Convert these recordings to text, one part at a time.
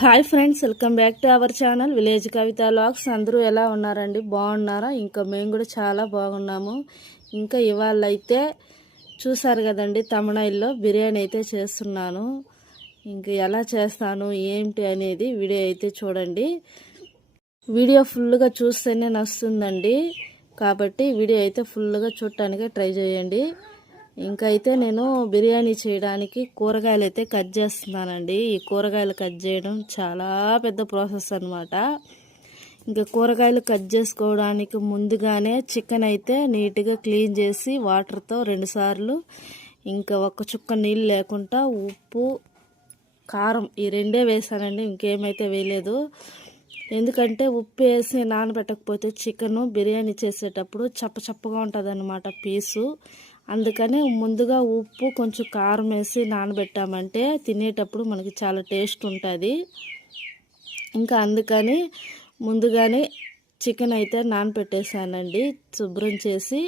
Hi friends, welcome back to our channel village Kavitha vlogs. అందరూ ఎలా ఉన్నారండి? బాగున్నారా? ఇంకా మేము కూడా చాలా బాగున్నాము. ఇంకా ఇవాళ అయితే చూసారు కదండి, తమిళనాడులో బిర్యానీ అయితే చేస్తున్నాను. ఇంకా ఎలా చేస్తాను ఏంటి అనేది వీడియో అయితే చూడండి. వీడియో ఫుల్గా చూస్తేనే నచ్చుతుందండి, కాబట్టి వీడియో అయితే ఫుల్గా చూడటానికి ట్రై చేయండి. ఇంకా అయితే నేను బిర్యానీ చేయడానికి కూరగాయలు అయితే కట్ చేస్తున్నానండి. ఈ కూరగాయలు కట్ చేయడం చాలా పెద్ద ప్రాసెస్ అనమాట. ఇంకా కూరగాయలు కట్ చేసుకోవడానికి ముందుగానే చికెన్ అయితే నీట్గా క్లీన్ చేసి వాటర్తో 2 సార్లు, ఇంకా ఒక్క చుక్క నీళ్ళు లేకుండా ఉప్పు కారం ఈ 2 వేసానండి, ఇంకేమైతే వేయలేదు. ఎందుకంటే ఉప్పు వేసి నానబెట్టకపోతే చికెను బిర్యానీ చేసేటప్పుడు చప్పగా ఉంటుంది అన్నమాట పీసు. అందుకని ముందుగా ఉప్పు కొంచెం కారం వేసి నానబెట్టామంటే తినేటప్పుడు మనకి చాలా టేస్ట్ ఉంటుంది. ఇంకా అందుకని ముందుగానే చికెన్ అయితే నానబెట్టేసానండి. శుభ్రం చేసి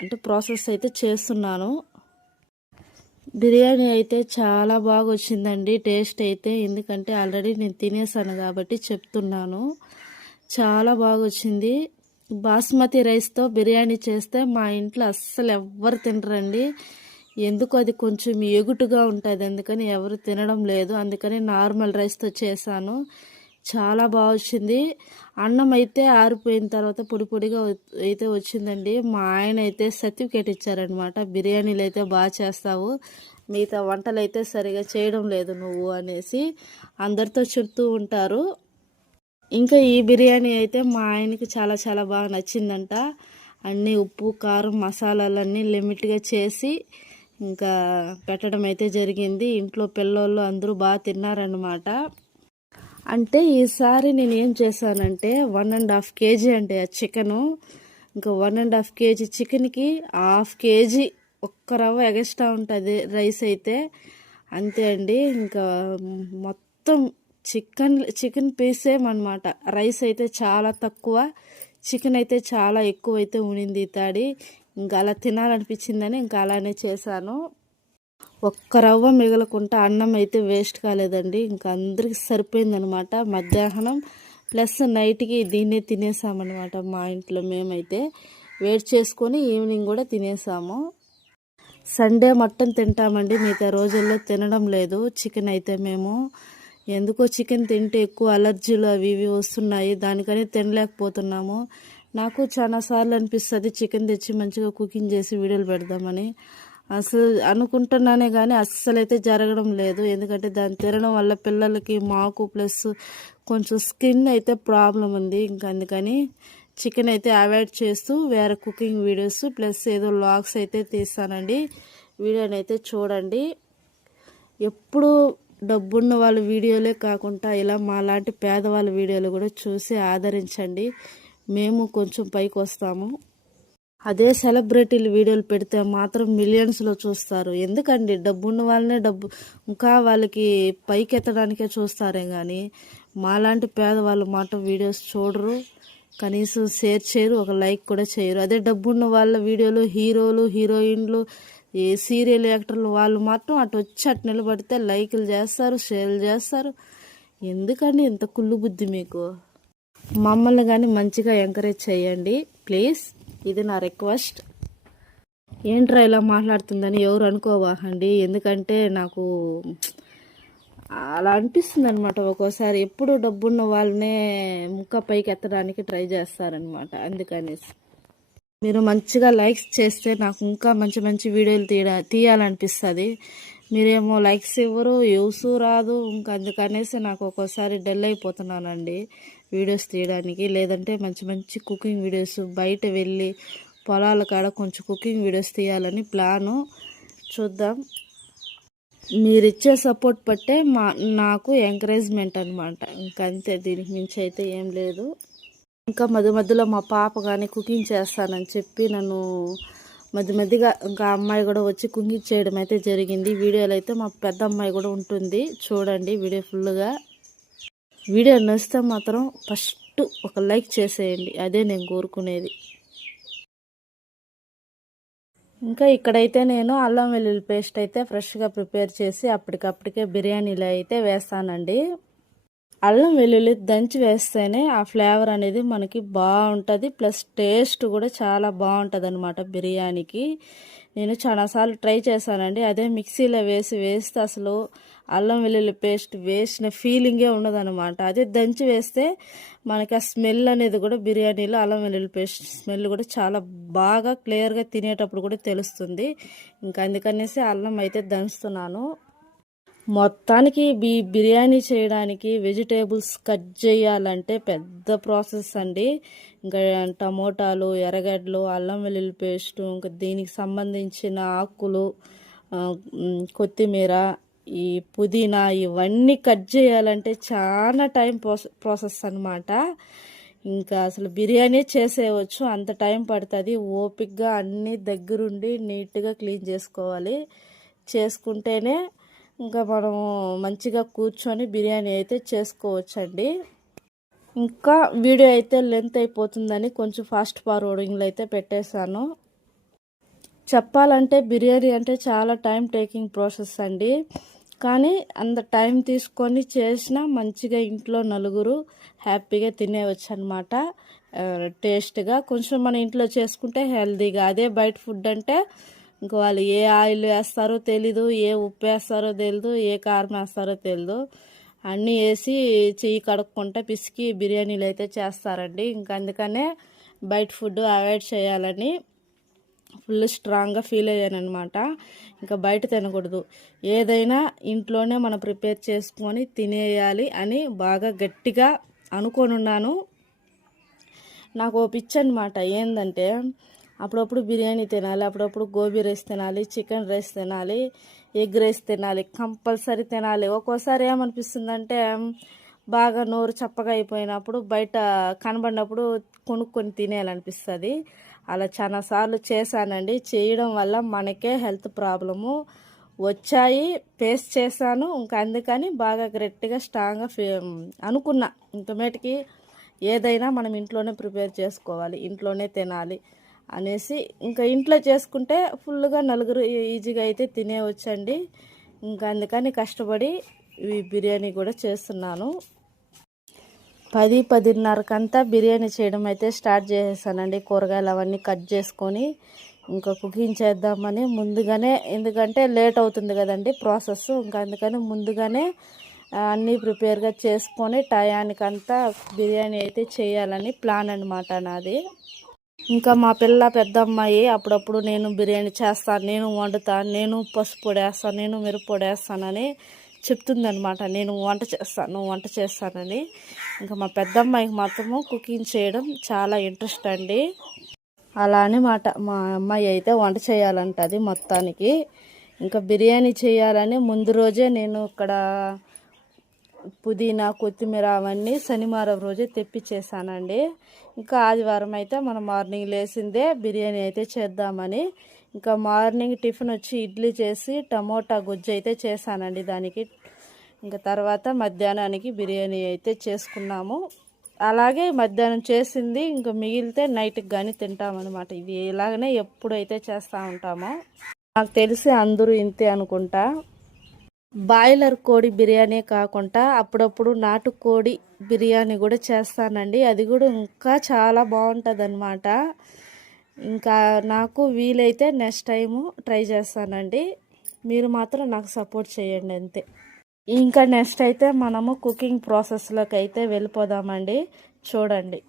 అంటే ప్రాసెస్ అయితే చేస్తున్నాను. బిర్యానీ అయితే చాలా బాగా వచ్చిందండి టేస్ట్ అయితే. ఎందుకంటే ఆల్రెడీ నేను తినేసాను కాబట్టి చెప్తున్నాను. చాలా బాగా వచ్చింది. బాస్మతి రైస్తో బిర్యానీ చేస్తే మా ఇంట్లో అస్సలు ఎవ్వరు తినరండి. ఎందుకు అది కొంచెం ఎగుటుగా ఉంటుంది, అందుకని ఎవరు తినడం లేదు. అందుకని నార్మల్ రైస్తో చేశాను. చాలా బాగా వచ్చింది. అన్నం అయితే ఆరిపోయిన తర్వాత పొడిగా అయితే వచ్చిందండి. మా ఆయన అయితే సర్టిఫికేట్ ఇచ్చారనమాట, బిర్యానీలు అయితే బాగా చేస్తావు, మిగతా వంటలు అయితే సరిగా చేయడం లేదు నువ్వు అనేసి అందరితో చెప్తూ ఉంటారు. ఇంకా ఈ బిర్యానీ అయితే మా ఆయనకి చాలా బాగా నచ్చిందంట. అన్నీ ఉప్పు కారం మసాలాలన్నీ లిమిట్గా చేసి ఇంకా పెట్టడం అయితే జరిగింది. ఇంట్లో పిల్లోళ్ళు అందరూ బాగా తిన్నారనమాట. అంటే ఈసారి నేను ఏం చేశానంటే 1.5 kg అంటే ఆ చికెను. ఇంకా 1.5 kg చికెన్కి 1/2 kg ఒక్క రవ్వ ఎగస్ట్రా ఉంటుంది రైస్ అయితే. అంతే అండి. ఇంకా మొత్తం చికెన్ పీసేమన్నమాట. రైస్ అయితే చాలా తక్కువ, చికెన్ అయితే చాలా ఎక్కువ అయితే ఉనింది తాడి. ఇంకా అలా తినాలనిపించిందని ఇంకా అలానే చేశాను. ఒక్క రవ్వ మిగలకుండా అన్నం అయితే వేస్ట్ కాలేదండి. ఇంకా అందరికి సరిపోయిందనమాట. మధ్యాహ్నం ప్లస్ నైట్కి దీన్నే తినేసామన్నమాట. మా ఇంట్లో మేమైతే వేడి చేసుకొని ఈవినింగ్ కూడా తినేసాము. సండే మటన్ తింటామండి, మిగతా రోజుల్లో తినడం లేదు చికెన్ అయితే. మేము ఎందుకో చికెన్ తింటే ఎక్కువ అలర్జీలు అవి ఇవి వస్తున్నాయి, దానికని తినలేకపోతున్నాము. నాకు చాలా సార్లు అనిపిస్తుంది చికెన్ తెచ్చి మంచిగా కుకింగ్ చేసి వీడియోలు పెడదామని. అసలు అనుకుంటున్నానే కానీ అస్సలు అయితే జరగడం లేదు. ఎందుకంటే దాన్ని తినడం వల్ల పిల్లలకి మాకు ప్లస్ కొంచెం స్కిన్ అయితే ప్రాబ్లం ఉంది. ఇంకా అందుకని చికెన్ అయితే అవాయిడ్ చేస్తూ వేరే కుకింగ్ వీడియోస్ ప్లస్ ఏదో వ్లాగ్స్ అయితే తీస్తానండి. వీడియోని అయితే చూడండి. ఎప్పుడు డబ్బున్న వాళ్ళ వీడియోలే కాకుండా ఇలా మాలాంటి పేదవాళ్ళ వీడియోలు కూడా చూసి ఆదరించండి. మేము కొంచెం పైకి వస్తాము. అదే సెలబ్రిటీలు వీడియోలు పెడితే మాత్రం మిలియన్స్లో చూస్తారు. ఎందుకండి, డబ్బున్న వాళ్ళనే ఇంకా వాళ్ళకి పైకి ఎత్తడానికే చూస్తారే కానీ మాలాంటి పేదవాళ్ళు మాట వీడియోస్ చూడరు, కనీసం షేర్ చేయరు, ఒక లైక్ కూడా చేయరు. అదే డబ్బున్న వాళ్ళ వీడియోలు హీరోలు హీరోయిన్లు ఏ సీరియల్ యాక్టర్లు వాళ్ళు మాత్రం అటు వచ్చి అటు నిలబడితే లైకులు చేస్తారు, షేర్లు చేస్తారు. ఎందుకండి ఇంత కుళ్ళు బుద్ధి మీకు? మమ్మల్ని కానీ మంచిగా ఎంకరేజ్ చేయండి ప్లీజ్, ఇది నా రిక్వెస్ట్. ఏంట్రా ఇలా మాట్లాడుతుందని ఎవరు అనుకోవాకండి. ఎందుకంటే నాకు అలా అనిపిస్తుంది అనమాట ఒక్కోసారి. ఎప్పుడు డబ్బున్న వాళ్ళనే ముక్క పైకి ఎత్తడానికి ట్రై చేస్తారనమాట. అందుకనేసి మీరు మంచిగా లైక్స్ చేస్తే నాకు ఇంకా మంచి వీడియోలు తీయాలనిపిస్తుంది. మీరేమో లైక్స్ ఇవ్వరు, యూస్ రాదు. ఇంకా అందుకనేసి నాకు ఒక్కోసారి డల్ అయిపోతున్నానండి వీడియోస్ తీయడానికి. లేదంటే మంచి కుకింగ్ వీడియోస్, బయట వెళ్ళి పొలాల కాడ కొంచెం కుకింగ్ వీడియోస్ తీయాలని ప్లాను. చూద్దాం. మీరు ఇచ్చే సపోర్ట్ పట్టే నాకు ఎంకరేజ్మెంట్ అనమాట. ఇంకంతే, దీనికి మించి అయితే ఏం లేదు. ఇంకా మధ్యలో మా పాప కానీ కుకింగ్ చేస్తానని చెప్పి నన్ను మధ్యగా ఇంకా అమ్మాయి కూడా వచ్చి కుకింగ్ చేయడం అయితే జరిగింది. వీడియోలో అయితే మా పెద్ద అమ్మాయి కూడా ఉంటుంది, చూడండి వీడియో ఫుల్గా. వీడియో నచ్చితే మాత్రం ఫస్ట్ ఒక లైక్ చేసేయండి, అదే నేను కోరుకునేది. ఇంకా ఇక్కడైతే నేను అల్లం వెల్లుల్లి పేస్ట్ అయితే ఫ్రెష్గా ప్రిపేర్ చేసి అప్పటికప్పటికే బిర్యానీలో అయితే వేస్తానండి. అల్లం వెల్లుల్లి దంచి వేస్తేనే ఆ ఫ్లేవర్ అనేది మనకి బాగుంటుంది, ప్లస్ టేస్ట్ కూడా చాలా బాగుంటుంది అనమాట బిర్యానీకి. నేను చాలాసార్లు ట్రై చేశానండి. అదే మిక్సీలో వేస్తే అసలు అల్లం వెల్లుల్లి పేస్ట్ వేసిన ఫీలింగే ఉండదన్నమాట. అదే దంచి వేస్తే మనకి ఆ స్మెల్ అనేది కూడా బిర్యానీలో అల్లం వెల్లుల్లి పేస్ట్ స్మెల్ కూడా చాలా బాగా క్లియర్గా తినేటప్పుడు కూడా తెలుస్తుంది. ఇంకా అందుకనేసి అల్లం అయితే దంచుతున్నాను. మొత్తానికి బిర్యానీ చేయడానికి వెజిటేబుల్స్ కట్ చేయాలంటే పెద్ద ప్రాసెస్ అండి. ఇంకా టమోటాలు, ఎర్రగడ్డలు, అల్లం వెల్లుల్లి పేస్టు, ఇంకా దీనికి సంబంధించిన ఆకులు, కొత్తిమీర, ఈ పుదీనా ఇవన్నీ కట్ చేయాలంటే చాలా టైం ప్రాసెస్ అనమాట. ఇంకా అసలు బిర్యానీ చేసేయవచ్చు, అంత టైం పడుతుంది. ఓపిక్గా అన్నీ దగ్గరుండి నీట్గా క్లీన్ చేసుకోవాలి. చేసుకుంటేనే ఇంకా మనం మంచిగా కూర్చొని బిర్యానీ అయితే చేసుకోవచ్చండి. ఇంకా వీడియో అయితే లెంత్ అయిపోతుందని కొంచెం ఫాస్ట్ ఫార్వర్డింగ్లో అయితే పెట్టేశాను. చెప్పాలంటే బిర్యానీ అంటే చాలా టైం టేకింగ్ ప్రాసెస్ అండి. కానీ అంత టైం తీసుకొని చేసినా మంచిగా ఇంట్లో నలుగురు హ్యాపీగా తినేవచ్చు అనమాట. టేస్ట్గా కొంచెం మన ఇంట్లో చేసుకుంటే హెల్తీగా. అదే బయట ఫుడ్ అంటే ఇంకా వాళ్ళు ఏ ఆయిల్ వేస్తారో తెలీదు, ఏ ఉప్పు వేస్తారో తెలీదు, ఏ కారం వేస్తారో తెలీదు. అన్నీ వేసి చెయ్యి కడుక్కుంటే పిసికి బిర్యానీలు అయితే చేస్తారండి. ఇంకా అందుకనే బయట ఫుడ్ అవాయిడ్ చేయాలని ఫుల్ స్ట్రాంగ్గా ఫీల్ అయ్యాను అనమాట. ఇంకా బయట తినకూడదు, ఏదైనా ఇంట్లోనే మనం ప్రిపేర్ చేసుకొని తినేయాలి అని బాగా గట్టిగా అనుకొని ఉన్నాను. నాకు ఓ పిచ్చి అనమాట. ఏంటంటే అప్పుడప్పుడు బిర్యానీ తినాలి, అప్పుడప్పుడు గోబీ రైస్ తినాలి, చికెన్ రైస్ తినాలి, ఎగ్ రైస్ తినాలి, కంపల్సరీ తినాలి. ఒక్కోసారి ఏమనిపిస్తుందంటే బాగా నోరు చప్పగా అయిపోయినప్పుడు బయట కనబడినప్పుడు కొనుక్కొని తినేయాలనిపిస్తుంది. అలా చాలాసార్లు చేశానండి. చేయడం వల్ల మనకే హెల్త్ ప్రాబ్లము వచ్చాయి, ఫేస్ చేశాను. ఇంకా అందుకని బాగా గట్టిగా స్ట్రాంగ్గా అనుకున్నా, ఇంకమేటికి ఏదైనా మనం ఇంట్లోనే ప్రిపేర్ చేసుకోవాలి, ఇంట్లోనే తినాలి అనేసి ఇంకా ఇంట్లో చేసుకుంటే ఫుల్గా నలుగురు ఈజీగా అయితే తినేవచ్చండి. ఇంకా అందుకని కష్టపడి ఈ బిర్యానీ కూడా చేస్తున్నాను. 10-10:30కంతా బిర్యానీ చేయడం అయితే స్టార్ట్ చేసేసానండి. కూరగాయలు అవన్నీ కట్ చేసుకొని ఇంకా కుకింగ్ చేద్దామని ముందుగానే, ఎందుకంటే లేట్ అవుతుంది కదండి ప్రాసెస్. ఇంకా అందుకని ముందుగానే అన్నీ ప్రిపేర్గా చేసుకొని టయానికంతా బిర్యానీ అయితే చేయాలని ప్లాన్ అనమాట నాది. ఇంకా మా పెద్ద అమ్మాయి అప్పుడప్పుడు నేను బిర్యానీ చేస్తాను, నేను వండుతాను, నేను పసుపు పొడి వేస్తాను, నేను మిరప్పొడి వేస్తానని చెప్తుందనమాట. నేను వంట చేస్తానని. ఇంకా మా పెద్ద అమ్మాయికి మాత్రము కుకింగ్ చేయడం చాలా ఇంట్రెస్ట్ అండి. అలా అని మా అమ్మాయి అయితే వంట చేయాలంటది మొత్తానికి. ఇంకా బిర్యానీ చేయాలని ముందు రోజే నేను ఇక్కడ పుదీనా, కొత్తిమీర అవన్నీ శనివారం రోజే తెప్పించేసానండి. ఇంకా ఆదివారం అయితే మనం మార్నింగ్ లేసిందే బిర్యానీ అయితే చేద్దామని. ఇంకా మార్నింగ్ టిఫిన్ వచ్చి ఇడ్లీ చేసి టమోటా గుజ్జు అయితే చేశానండి దానికి. ఇంకా తర్వాత మధ్యాహ్నానికి బిర్యానీ అయితే చేసుకున్నాము. అలాగే మధ్యాహ్నం చేసింది ఇంకా మిగిలితే నైట్కి కానీ తింటామన్నమాట. ఇది ఇలాగనే ఎప్పుడైతే చేస్తూ ఉంటామో. నాకు తెలిసి అందరూ ఇంతే అనుకుంటా. బాయిలర్ కోడి బిర్యానీ కాకుండా అప్పుడప్పుడు నాటుకోడి బిర్యానీ కూడా చేస్తానండి. అది కూడా ఇంకా చాలా బాగుంటుంది అనమాట. ఇంకా నాకు వీలైతే నెక్స్ట్ టైము ట్రై చేస్తానండి. మీరు మాత్రం నాకు సపోర్ట్ చేయండి అంతే. ఇంకా నెక్స్ట్ అయితే మనము కుకింగ్ ప్రాసెస్లోకి అయితే వెళ్ళిపోదామండి. చూడండి.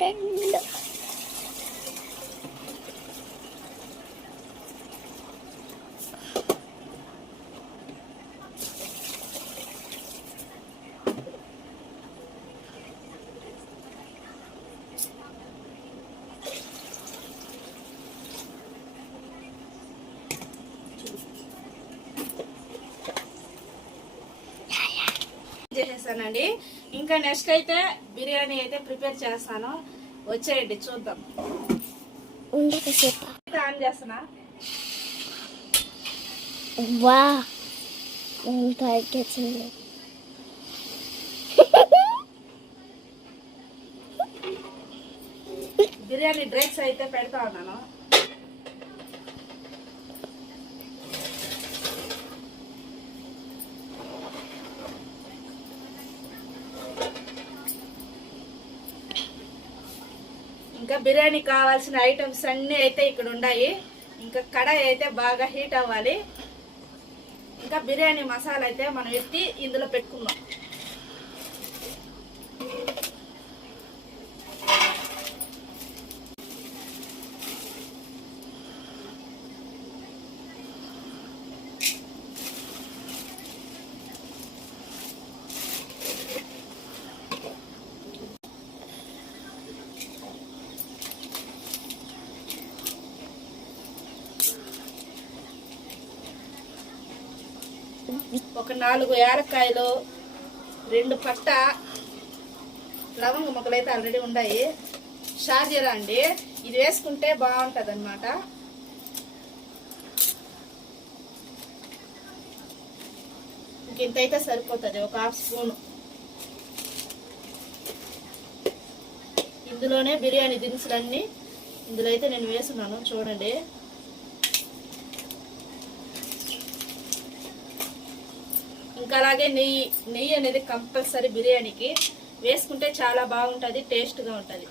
రెండు చేసేసానండి. ఇంకా నెక్స్ట్ అయితే బిర్యానీ అయితే ప్రిపేర్ చేస్తాను. వచ్చేయండి చూద్దాం. ఆన్ చేస్తున్నా. వా బిర్యానీ డ్రెస్ అయితే పెడతా ఉన్నాను. ఇంకా బిర్యానీ కావాల్సిన ఐటమ్స్ అన్నీ అయితే ఇక్కడ ఉన్నాయి. ఇంకా కడాయి అయితే బాగా హీట్ అవ్వాలి. ఇంకా బిర్యానీ మసాలా అయితే మనం ఎత్తి ఇందులో పెట్టుకుందాం. ఒక 4 యాలక్కాయలు, 2 పట్ట, లవంగ మొక్కలు అయితే ఆల్రెడీ ఉన్నాయి. షాజీరా అండి, ఇది వేసుకుంటే బాగుంటుంది అనమాట. ఇంతైతే సరిపోతుంది, ఒక 1/2 స్పూను. ఇందులోనే బిర్యానీ దినుసులన్నీ ఇందులో అయితే నేను వేసున్నాను చూడండి. ఇంకా అలాగే నెయ్యి అనేది కంపల్సరీ బిర్యానీకి వేసుకుంటే చాలా బాగుంటుంది, టేస్ట్గా ఉంటుంది.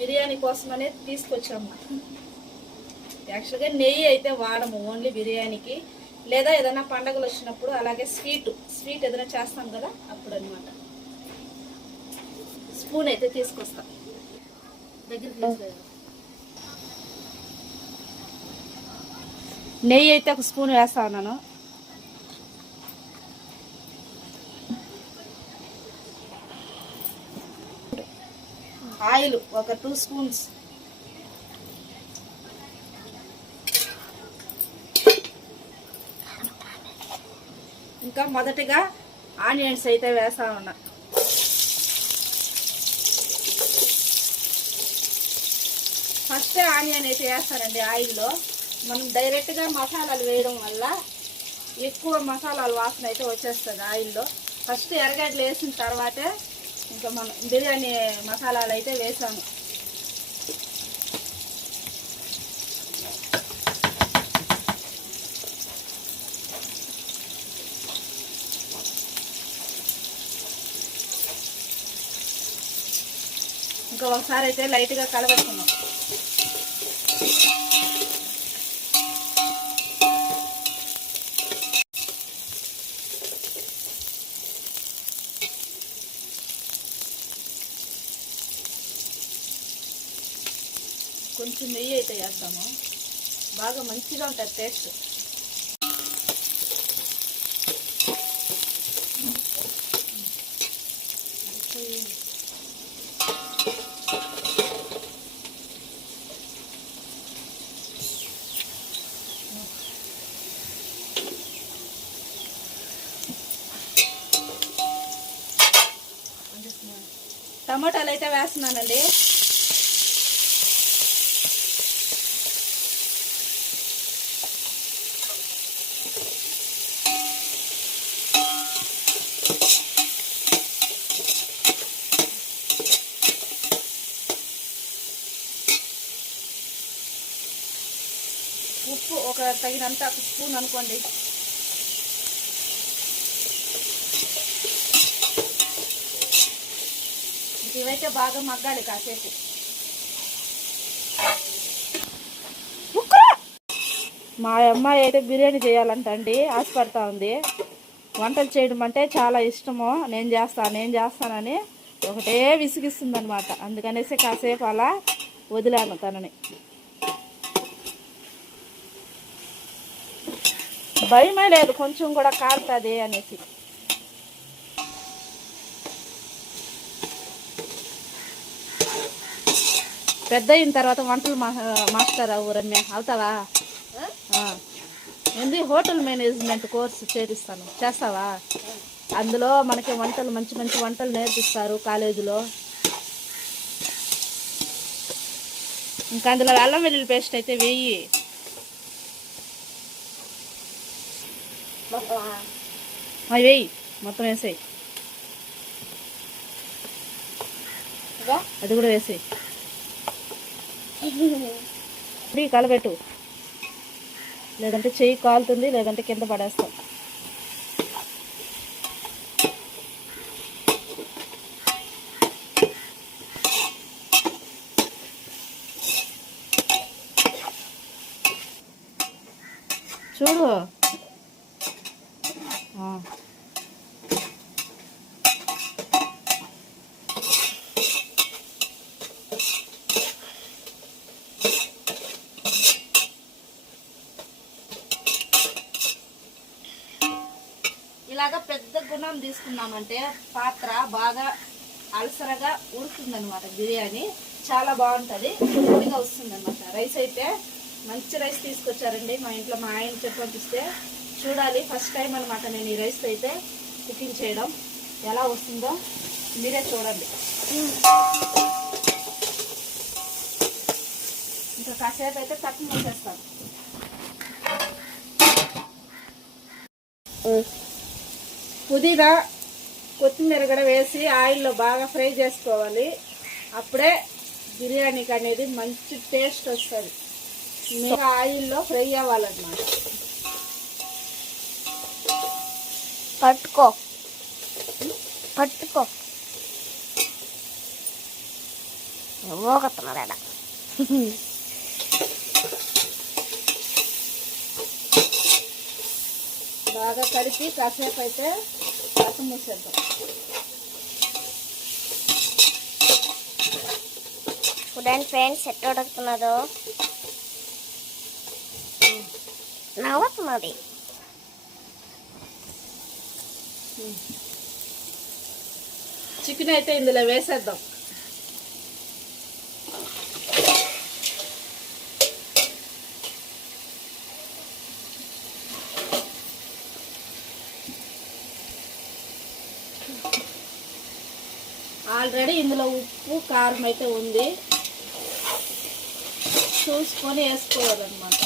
బిర్యానీ కోసమనే తీసుకొచ్చాము. యాక్చువల్గా నెయ్యి అయితే వాడము, ఓన్లీ బిర్యానీకి లేదా ఏదైనా పండగలు వచ్చినప్పుడు, అలాగే స్వీట్ ఏదైనా చేస్తాం కదా అప్పుడు అనమాట. స్పూన్ అయితే తీసుకొస్తాం. నెయ్యి అయితే 1 స్పూన్ వేస్తా ఉన్నాను. ఆయిల్ ఒక 2 స్పూన్స్. ఇంకా మొదటిగా ఆనియన్స్ అయితే వేస్తా ఉన్నా. ఫస్ట్ ఆనియన్ అయితే వేస్తానండి ఆయిల్లో. మనం డైరెక్ట్గా మసాలాలు వేయడం వల్ల ఎక్కువ మసాలాల వాసన అయితే వచ్చేస్తుంది ఆయిల్లో. ఫస్ట్ ఎర్రగడ్డలు వేసిన తర్వాతే ఇంకా మనం బిర్యానీ మసాలాలు అయితే వేసాను. ఇంకా ఒకసారి అయితే లైట్గా కలబెట్టుకున్నాం. కొంచెం నెయ్యి అయితే వేస్తాము, బాగా మంచిగా ఉంటుంది టేస్ట్. టమాటాలు అయితే వేస్తున్నానండి. ఉప్పు ఒక తగినంత 1 స్పూన్ అనుకోండి. ఇవైతే బాగా మగ్గాలి కాసేపు. మా అమ్మాయి అయితే బిర్యానీ చేయాలంటండి, ఆశపడతా ఉంది. వంటలు చేయడం అంటే చాలా ఇష్టము. నేను చేస్తానని ఒకటే విసిగిస్తుంది అనమాట. అందుకనేసి కాసేపు అలా వదిలాను తనని. భయమే లేదు కొంచెం కూడా కాలుతుంది అనేసి. పెద్ద అయిన తర్వాత వంటలు మాస్టర్ అవ్వు రమ్య, అవుతావా? ఏంది హోటల్ మేనేజ్మెంట్ కోర్సు చేస్తావా? అందులో మనకి వంటలు మంచి మంచి వంటలు నేర్పిస్తారు కాలేజీలో. ఇంకా అందులో అల్లం వెల్లుల్లి పేస్ట్ అయితే వెయ్యి. వెయ్యి మొత్తం వేసేయి. అది కూడా వేసేయి. కలబెట్టు, లేదంటే చెయ్యి కాలుతుంది, లేదంటే కింద పడేస్తాం. చూడు ఇలాగా పెద్ద గుణం తీసుకున్నామంటే పాత్ర బాగా అలసరగా ఉడుతుందనమాట. బిర్యానీ చాలా బాగుంటుంది, పొడిగా వస్తుంది అనమాట. రైస్ అయితే మంచి రైస్ తీసుకొచ్చారండి మా ఇంట్లో, మా ఆయన చెప్పి పంపిస్తే. చూడాలి, ఫస్ట్ టైం అనమాట నేను ఈ రైస్ అయితే కుకింగ్ చేయడం. ఎలా వస్తుందో మీరే చూడండి. ఇంకా కాసేపు అయితే తక్కువ మూసేస్తాను. పుదీనా కొత్తిమీర కూడా వేసి ఆయిల్లో బాగా ఫ్రై చేసుకోవాలి. అప్పుడే బిర్యానీకి అనేది మంచి టేస్ట్ వస్తుంది. మీరు ఆయిల్లో ఫ్రై అవ్వాలన్నమాట. పట్టుకో ఊగుతున్నాడా? బాగా కలిపి కాసేపు అయితే రసం మూసేద్దాం. చూడండి ఫ్రెండ్స్ ఎట్లా ఉడుకుతున్నదో, నవ్వుతున్నది. చికెన్ అయితే ఇందులో వేసేద్దాం. ఆల్రెడీ ఇందులో ఉప్పు కారం అయితే ఉంది, చూసుకొని వేసుకోవాలన్నమాట.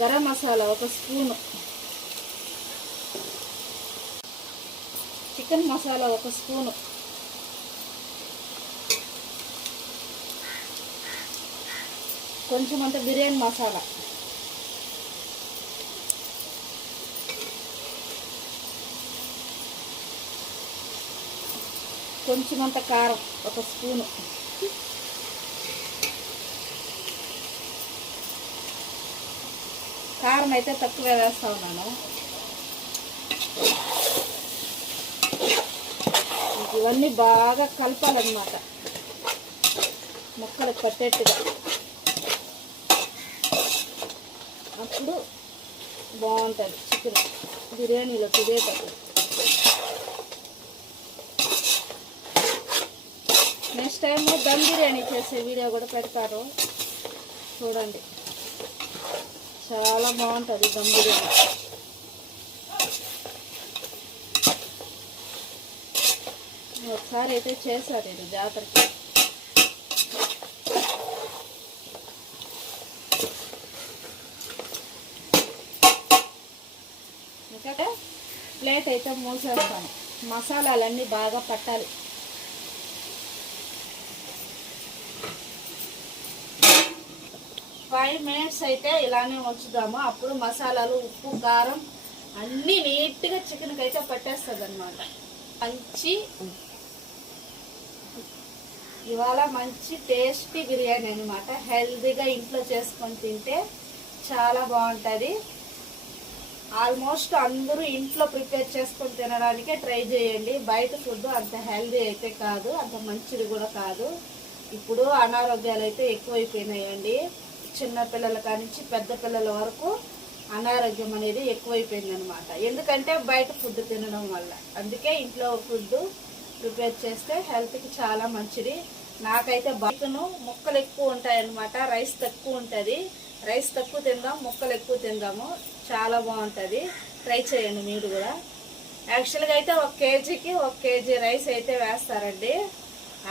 Garam masala 1 spoon, chicken masala 1 spoon, కొంచెం అంత బిర్యానీ మసాలా, కొంచెం అంత కారం 1 స్పూను, కారం అయితే తక్కువే వేస్తా ఉన్నాను. ఇవన్నీ బాగా కలపాలన్నమాట, ముక్కలు పట్టేట్టుగా. అప్పుడు బాగుంటుంది చికెన్ బిర్యానీలో తినేటప్పుడు. నెక్స్ట్ టైం దమ్ బిర్యానీ చేసే వీడియో కూడా పెడతారు, చూడండి. చాలా బాగుంటుంది దమ్ బిర్యానీ. ఒకసారి అయితే చేశారు ఇది జాతరకి. ఇంకా ప్లేట్ అయితే మూసేస్తాను. మసాలాలన్నీ బాగా పట్టాలి. ఫైవ్ మినిట్స్ అయితే ఇలానే ఉంచుదాము. అప్పుడు మసాలాలు, ఉప్పు, కారం అన్నీ నీట్గా చికెన్కి అయితే పట్టేస్తుంది అనమాట. ఇవాళ మంచి టేస్టీ బిర్యానీ అనమాట. హెల్తీగా ఇంట్లో చేసుకొని తింటే చాలా బాగుంటుంది. ఆల్మోస్ట్ అందరూ ఇంట్లో ప్రిపేర్ చేసుకొని తినడానికే ట్రై చేయండి. బయట ఫుడ్ అంత హెల్తీ అయితే కాదు, అంత మంచిది కూడా కాదు. ఇప్పుడు అనారోగ్యాలు అయితే ఎక్కువైపోయినాయండి. చిన్న పిల్లల కానించి పెద్ద పిల్లల వరకు అనారోగ్యం అనేది ఎక్కువైపోయింది అనమాట. ఎందుకంటే బయట ఫుడ్ తినడం వల్ల. అందుకే ఇంట్లో ఫుడ్ ప్రిపేర్ చేస్తే హెల్త్కి చాలా మంచిది. నాకైతే బయటను ముక్కలు ఎక్కువ ఉంటాయన్నమాట, రైస్ తక్కువ ఉంటుంది. రైస్ తక్కువ తిందాం, ముక్కలు ఎక్కువ తిందాము, చాలా బాగుంటుంది. ట్రై చేయండి మీరు కూడా. యాక్చువల్గా అయితే 1 కేజీకి 1 కేజీ రైస్ అయితే వేస్తారండి.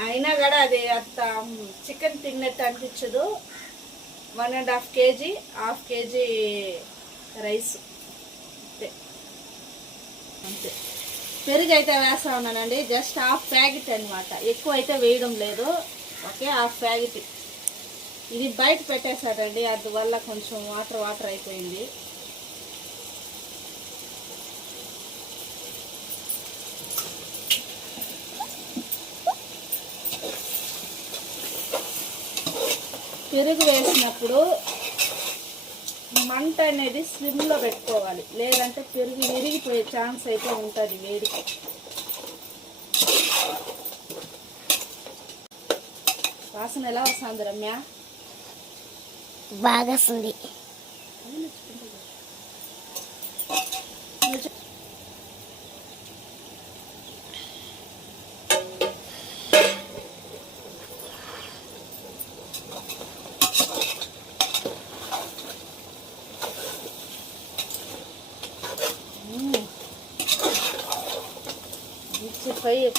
అయినా కూడా అది అంత చికెన్ తిన్నట్టు అనిపించదు. 1.5 కేజీ, 1/2 కేజీ రైస్ అంతే. పెరుగు అయితే వేస్తా ఉన్నానండి, జస్ట్ 1/2 ప్యాకెట్ అనమాట, ఎక్కువ అయితే వేయడం లేదు. Okay, 1/2 packet. ఇది బయట పెట్టేశాడండి, అందువల్ల కొంచెం వాటర్ అయిపోయింది. పెరుగు వేసినప్పుడు మంట అనేది స్లిమ్లో పెట్టుకోవాలి, లేదంటే పెరుగు విరిగిపోయే ఛాన్స్ అయితే ఉంటుంది వేడికి. వాసన ఎలా వస్తుంది రమ్య? బాగా వస్తుంది.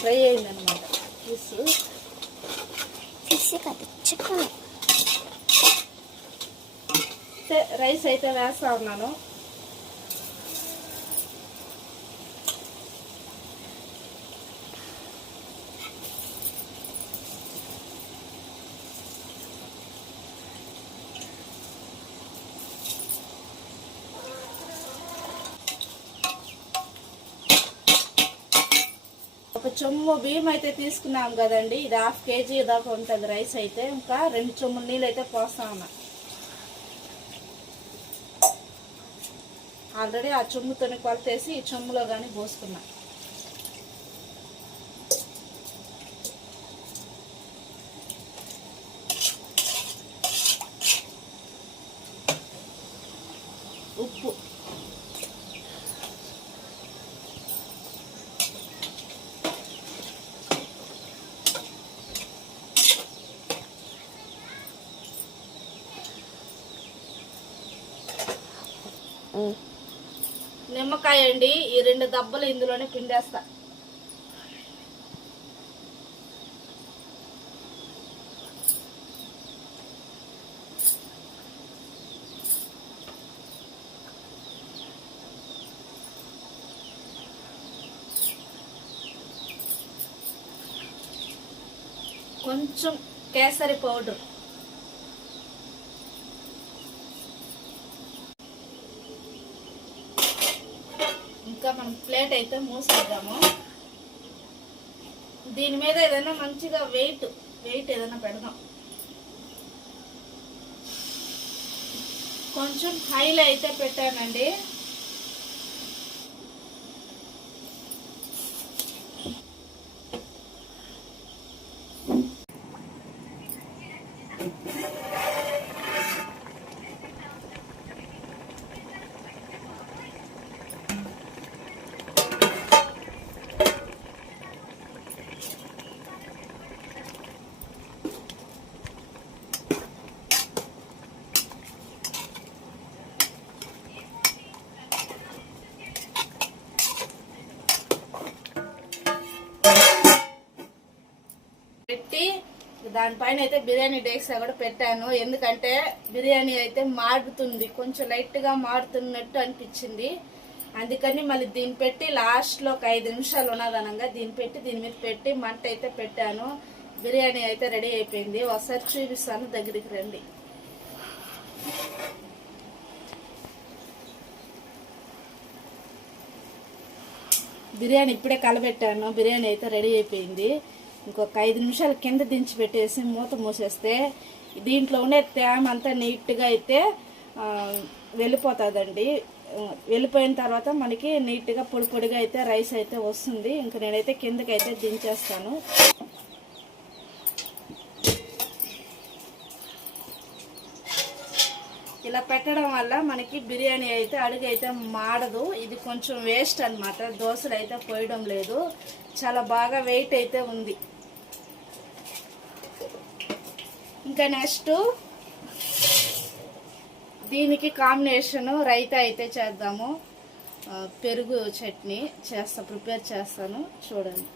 ఫ్రై అయింది అనమాట ఫిష్ కాదు, చికెన్. రైస్ అయితే వేస్తా ఉన్నాను. ఒక చెమ్ము బియ్యం అయితే తీసుకున్నాం కదండి, ఇది 1/2 కేజీ దాకా ఉంటుంది రైస్ అయితే. ఇంకా 2 చెమ్ముల నీళ్ళు అయితే పోస్తా ఉన్నా. ఆల్రెడీ ఆ చెమ్ముతోని కొలతేసి ఈ చెమ్ములో కానీ పోసుకున్నా. ఉప్పు, నిమ్మకాయ అండి, ఈ 2 దబ్బలు ఇందులోనే పిండేస్తా. కొంచెం కేసరి పౌడర్, ఇంకా మనం ప్లేట్ అయితే మూసేద్దాము. దీని మీద ఏదైనా మంచిగా వెయిట్ ఏదైనా పెడదాం. కొంచెం హైలో అయితే పెట్టానండి. పెట్టి దానిపైన అయితే బిర్యానీ డేక్స్ కూడా పెట్టాను. ఎందుకంటే బిర్యానీ అయితే మాడుతుంది, కొంచెం లైట్గా మాడుతున్నట్టు అనిపించింది. అందుకని మళ్ళీ దీన్ని పెట్టి లాస్ట్లో ఒక 5 నిమిషాలు ఉన్నదనంగా దీని మీద పెట్టి మంట అయితే పెట్టాను. బిర్యానీ అయితే రెడీ అయిపోయింది. ఒకసారి చూపిస్తాను, దగ్గరికి రండి. బిర్యానీ ఇప్పుడే కలబెట్టాను. బిర్యానీ అయితే రెడీ అయిపోయింది. ఇంకొక 5 నిమిషాలు కింద దించి పెట్టేసి మూత మూసేస్తే దీంట్లో ఉండే తేమ అంతా నీట్గా అయితే వెళ్ళిపోతుందండి. వెళ్ళిపోయిన తర్వాత మనకి నీట్గా పొడి పొడిగా అయితే రైస్ అయితే వస్తుంది. ఇంకా నేనైతే కిందకి అయితే దించేస్తాను. ఇలా పెట్టడం వల్ల మనకి బిర్యానీ అయితే అడుగు అయితే మాడదు. ఇది కొంచెం వేస్ట్ అన్నమాట. దోశలు అయితే పోయడం లేదు, చాలా బాగా వెయిట్ అయితే ఉంది. ఇంకా నెక్స్ట్ దీనికి కాంబినేషన్ రైతా అయితే చేద్దాము. పెరుగు చట్నీ ప్రిపేర్ చేస్తాను, చూడండి.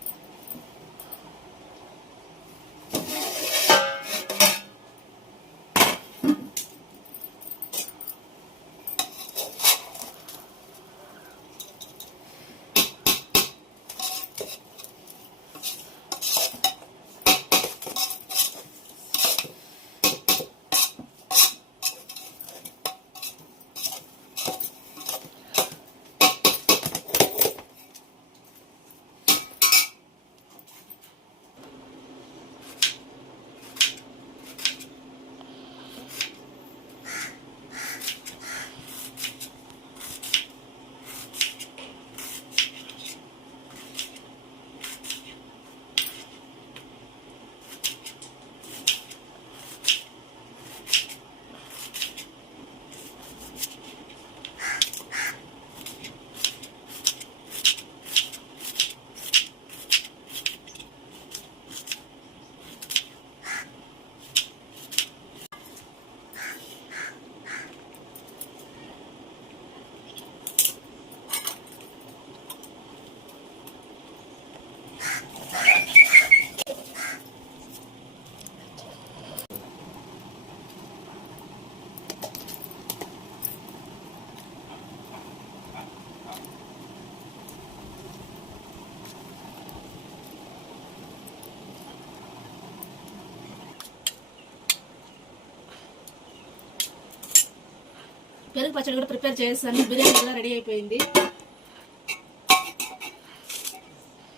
పెరుగు పచ్చడి కూడా ప్రిపేర్ చేస్తాను. బిర్యానీ కూడా రెడీ అయిపోయింది.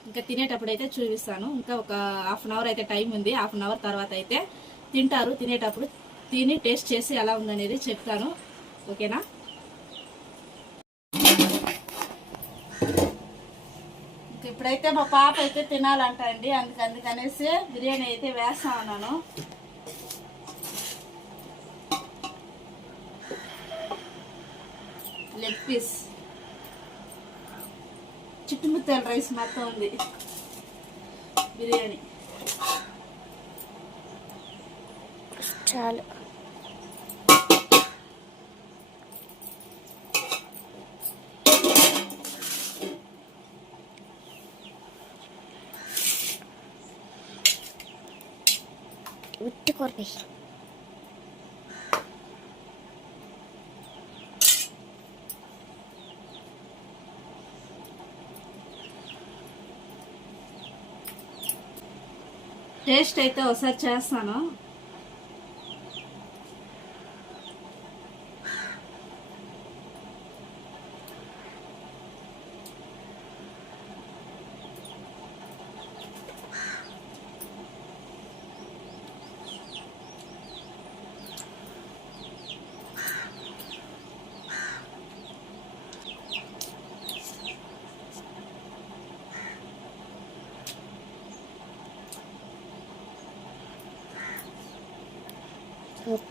ఇంకా తినేటప్పుడు అయితే చూపిస్తాను. ఇంకా ఒక హాఫ్ అన్ అవర్ అయితే టైం ఉంది. హాఫ్ అన్ అవర్ తర్వాత అయితే తింటారు. తినేటప్పుడు తిని టేస్ట్ చేసి ఎలా ఉందనేది చెప్తాను, ఓకేనా? ఇప్పుడైతే మా పాప అయితే తినాలంట అండి. అందుకనేసి బిర్యానీ అయితే వేస్తా ఉన్నాను. లెగ్ పీస్, చిట్టుముత్తల రైస్ మొత్తం ఉంది బిర్యానీ. చాలు. ఉట్టి కొరపి టేస్ట్ అయితే ఒకసారి చేస్తాను.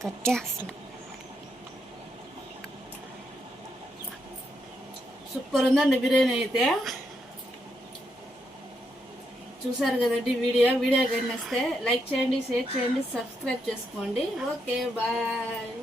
కట్ చేస్తున్నా. సూపర్ ఉందండి బిర్యానీ అయితే. చూసారు కదండి వీడియో కానీ నచ్చితే లైక్ చేయండి, షేర్ చేయండి, సబ్స్క్రైబ్ చేసుకోండి. Okay, bye.